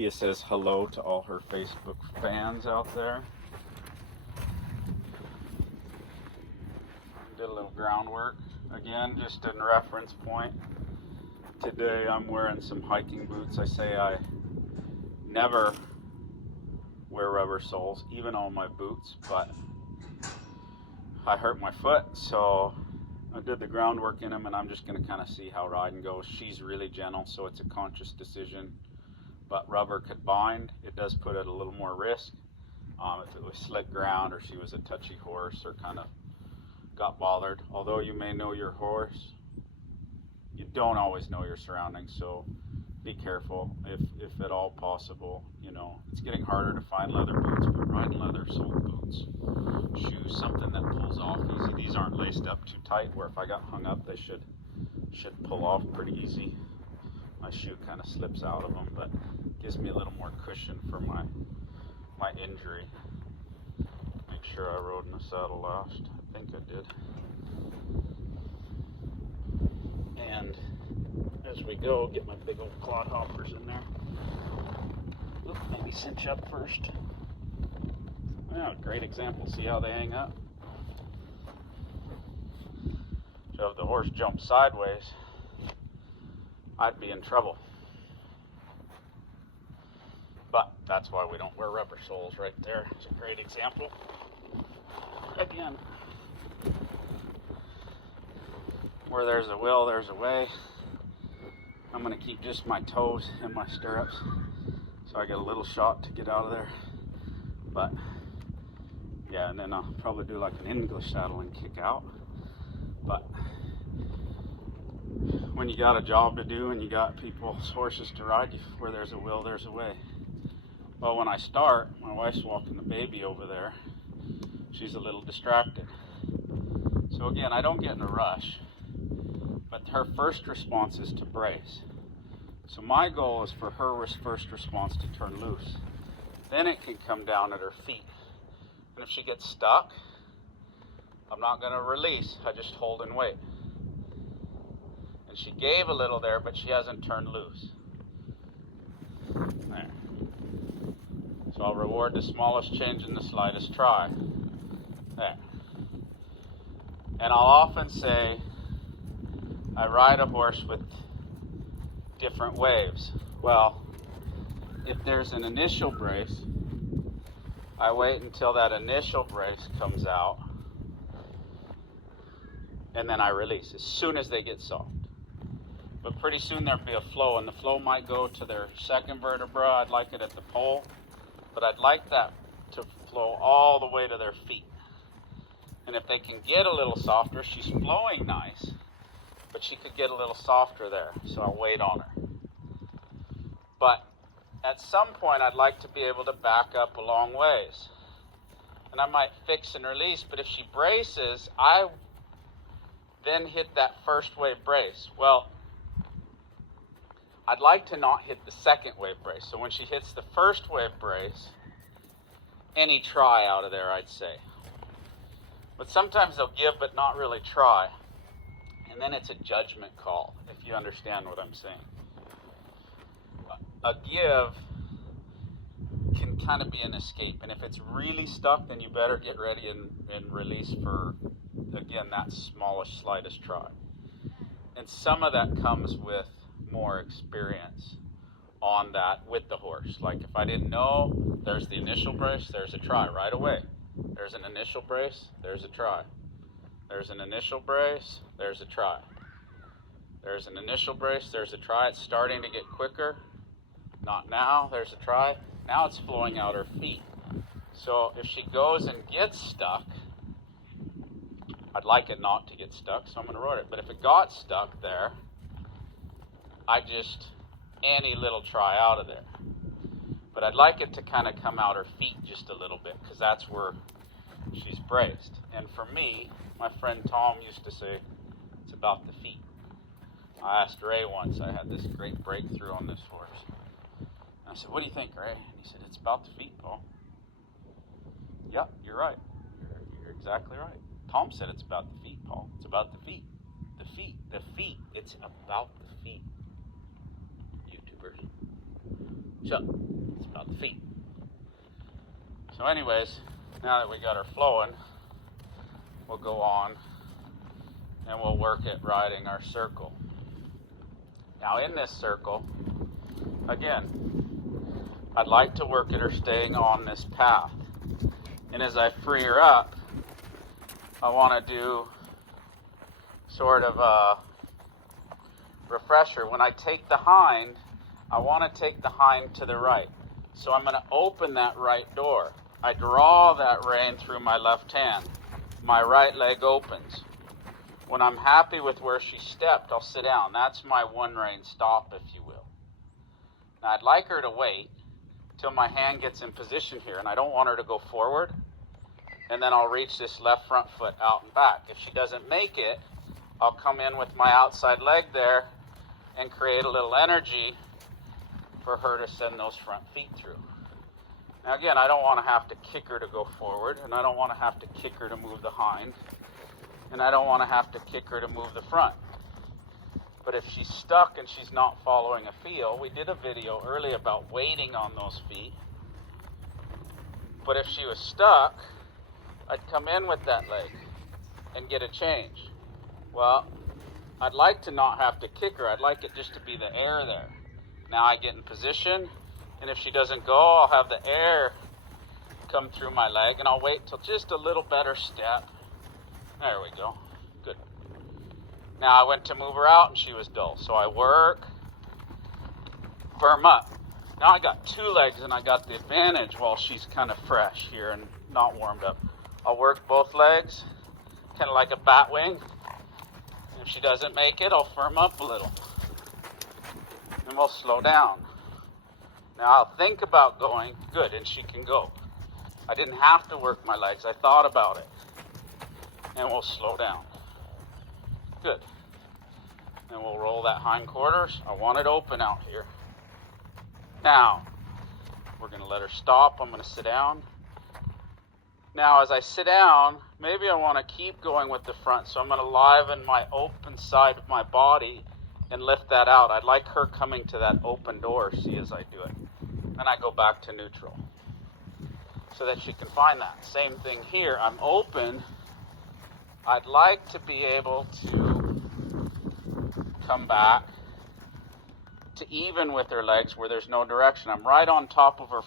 Tia says hello to all her Facebook fans out there. Did a little groundwork. Again, just in reference point. Today I'm wearing some hiking boots. I say I never wear rubber soles, even on my boots, but I hurt my foot, so I did the groundwork in them, and I'm just going to kind of see how riding goes. She's really gentle, so it's a conscious decision, but rubber could bind. It does put at a little more risk. If it was slick ground or she was a touchy horse or kind of got bothered, although you may know your horse, you don't always know your surroundings, so be careful if at all possible. You know, it's getting harder to find leather boots, but ride leather soled boots. Shoes, something that pulls off easy. These aren't laced up too tight, where if I got hung up, they should pull off pretty easy. My shoe kind of slips out of them, but gives me a little more cushion for my injury. Make sure I rode in the saddle last. I think I did. And as we go, get my big old clod hoppers in there. Oop, maybe cinch up first. Yeah, great example. See how they hang up? So if the horse jumped sideways, I'd be in trouble. But that's why we don't wear rubber soles right there. It's a great example. Again, where there's a will, there's a way. I'm going to keep just my toes in my stirrups so I get a little shot to get out of there. But yeah, and then I'll probably do like an English saddle and kick out. But when you got a job to do and you got people's horses to ride, where there's a will, there's a way. Well, when I start, my wife's walking the baby over there. She's a little distracted. So again, I don't get in a rush, but her first response is to brace. So my goal is for her first response to turn loose. Then it can come down at her feet. And if she gets stuck, I'm not going to release. I just hold and wait. And she gave a little there, but she hasn't turned loose. There. So I'll reward the smallest change in the slightest try. There. And I'll often say, I ride a horse with different waves. Well, if there's an initial brace, I wait until that initial brace comes out, and then I release as soon as they get soft. But pretty soon there'll be a flow, and the flow might go to their second vertebra. I'd like it at the pole, but I'd like that to flow all the way to their feet. And if they can get a little softer, she's flowing nice, but she could get a little softer there, so I'll wait on her. But at some point, I'd like to be able to back up a long ways. And I might fix and release, but if she braces, I then hit that first wave brace. Well, I'd like to not hit the second wave brace. So when she hits the first wave brace, any try out of there, I'd say. But sometimes they'll give but not really try. And then it's a judgment call, if you understand what I'm saying. A give can kind of be an escape. And if it's really stuck, then you better get ready and release for, again, that smallest, slightest try. And some of that comes with more experience on that with the horse. Like if I didn't know, there's the initial brace, there's a try right away. There's an initial brace, there's a try. There's an initial brace, there's a try. There's an initial brace, there's a try. It's starting to get quicker. Not now, there's a try. Now it's flowing out her feet. So if she goes and gets stuck, I'd like it not to get stuck, so I'm going to ride it. But if it got stuck there, I just, any little try out of there. But I'd like it to kind of come out her feet just a little bit, because that's where she's braced. And for me, my friend Tom used to say, it's about the feet. I asked Ray once, I had this great breakthrough on this horse. I said, what do you think, Ray? And he said, it's about the feet, Paul. Yep, you're right. You're exactly right. Tom said it's about the feet, Paul. It's about the feet. The feet. The feet. It's about the feet. YouTubers. So, feet. So anyways, now that we got her flowing, we'll go on and we'll work at riding our circle. Now in this circle, again, I'd like to work at her staying on this path. And as I free her up, I want to do sort of a refresher. When I take the hind, I want to take the hind to the right. So I'm going to open that right door. I draw that rein through my left hand. My right leg opens. When I'm happy with where she stepped, I'll sit down. That's my one rein stop, if you will. Now I'd like her to wait till my hand gets in position here, and I don't want her to go forward, and then I'll reach this left front foot out and back. If she doesn't make it, I'll come in with my outside leg there and create a little energy for her to send those front feet through. Now again, I don't want to have to kick her to go forward, and I don't want to have to kick her to move the hind, and I don't want to have to kick her to move the front. But if she's stuck and she's not following a feel, we did a video earlier about waiting on those feet. But if she was stuck, I'd come in with that leg and get a change. Well, I'd like to not have to kick her. I'd like it just to be the air there. Now I get in position, and if she doesn't go, I'll have the air come through my leg, and I'll wait till just a little better step. There we go. Good. Now I went to move her out, and she was dull. So I work, firm up. Now I got two legs, and I got the advantage while she's kind of fresh here and not warmed up. I'll work both legs, kind of like a bat wing. If she doesn't make it, I'll firm up a little. And we'll slow down. Now I'll think about going, good, and she can go. I didn't have to work my legs. I thought about it. And we'll slow down. Good. And we'll roll that hind quarters. I want it open out here. Now, we're going to let her stop. I'm going to sit down. Now, as I sit down, maybe I want to keep going with the front, so I'm going to liven my open side of my body and lift that out. I'd like her coming to that open door, see, as I do it. Then I go back to neutral so that she can find that. Same thing here. I'm open. I'd like to be able to come back to even with her legs where there's no direction. I'm right on top of her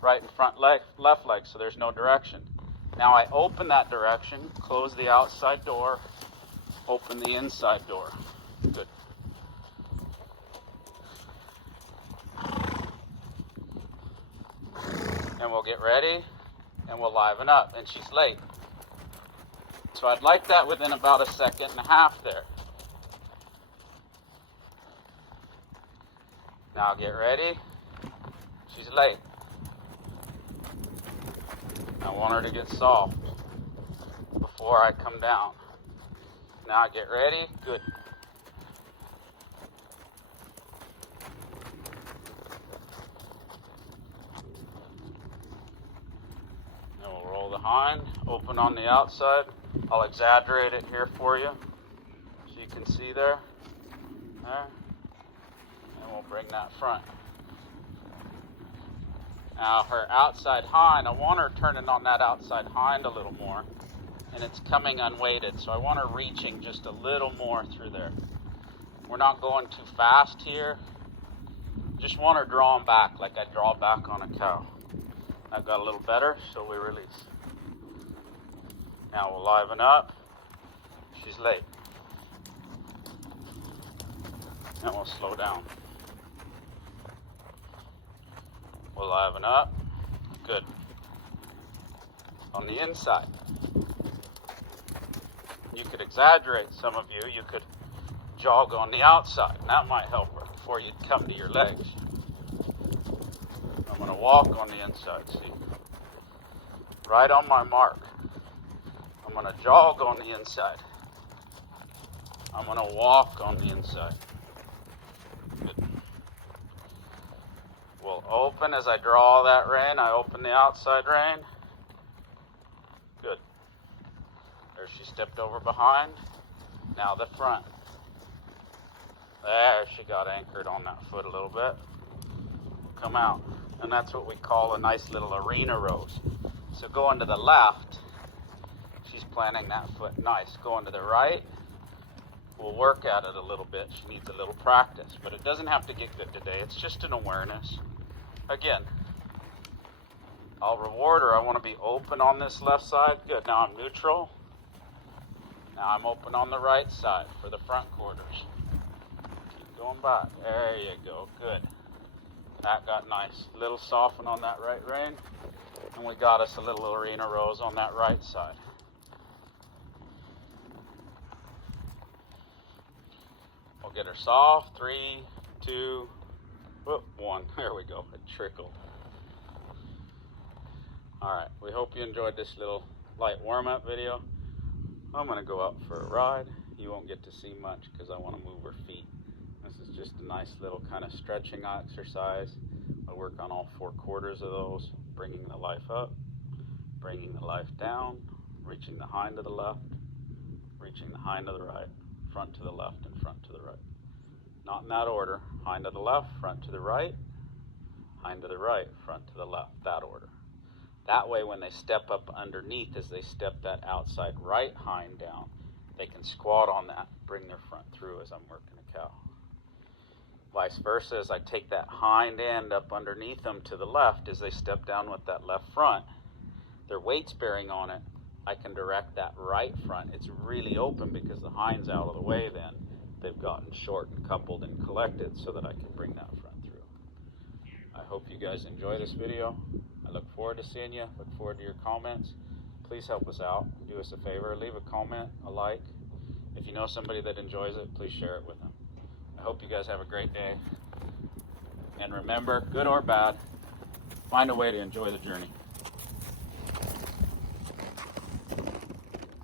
right and front leg, left leg, so there's no direction. Now I open that direction, close the outside door, open the inside door. Good. And we'll get ready, and we'll liven up, and she's late. So I'd like that within about a second and a half there. Now get ready. She's late. I want her to get soft before I come down. Now get ready. Good. Now we'll roll the hind, open on the outside. I'll exaggerate it here for you so you can see there. There. And we'll bring that front. Now her outside hind, I want her turning on that outside hind a little more, and it's coming unweighted, so I want her reaching just a little more through there. We're not going too fast here. Just want her drawing back like I draw back on a cow. That got a little better, so we release. Now we'll liven up. She's late. And we'll slow down. We'll liven up. Good. On the inside. You could exaggerate, some of you. You could jog on the outside, and that might help her before you come to your legs. I'm going to walk on the inside, see? Right on my mark. I'm going to jog on the inside. I'm going to walk on the inside. Good. We'll open as I draw that rein. I open the outside rein. Good. There she stepped over behind. Now the front. There she got anchored on that foot a little bit. Come out. and that's what we call a nice little arena rose. So going to the left, she's planting that foot nice. Going to the right, we'll work at it a little bit. She needs a little practice, but it doesn't have to get good today. It's just an awareness. Again, I'll reward her. I want to be open on this left side. Good. Now I'm neutral. Now I'm open on the right side for the front quarters. Keep going back. There you go. Good. That got nice. Little soften on that right rein. And we got us a little arena rose on that right side. We'll get her soft. 3, 2, 1. There we go. It trickled. Alright, we hope you enjoyed this little light warm-up video. I'm going to go out for a ride. You won't get to see much because I want to move her feet. This is just a nice little kind of stretching exercise. I work on all 4 quarters of those, bringing the life up, bringing the life down, reaching the hind to the left, reaching the hind to the right, front to the left, and front to the right. Not in that order. Hind to the left, front to the right, hind to the right, front to the left, that order. That way when they step up underneath, as they step that outside right hind down, they can squat on that, bring their front through as I'm working a cow. Vice versa, as I take that hind end up underneath them to the left, as they step down with that left front, their weight's bearing on it, I can direct that right front. It's really open because the hind's out of the way then. They've gotten short and coupled and collected so that I can bring that front through. I hope you guys enjoy this video. I look forward to seeing you. Look forward to your comments. Please help us out. Do us a favor. Leave a comment, a like. If you know somebody that enjoys it, please share it with them. I hope you guys have a great day. And remember, good or bad, find a way to enjoy the journey.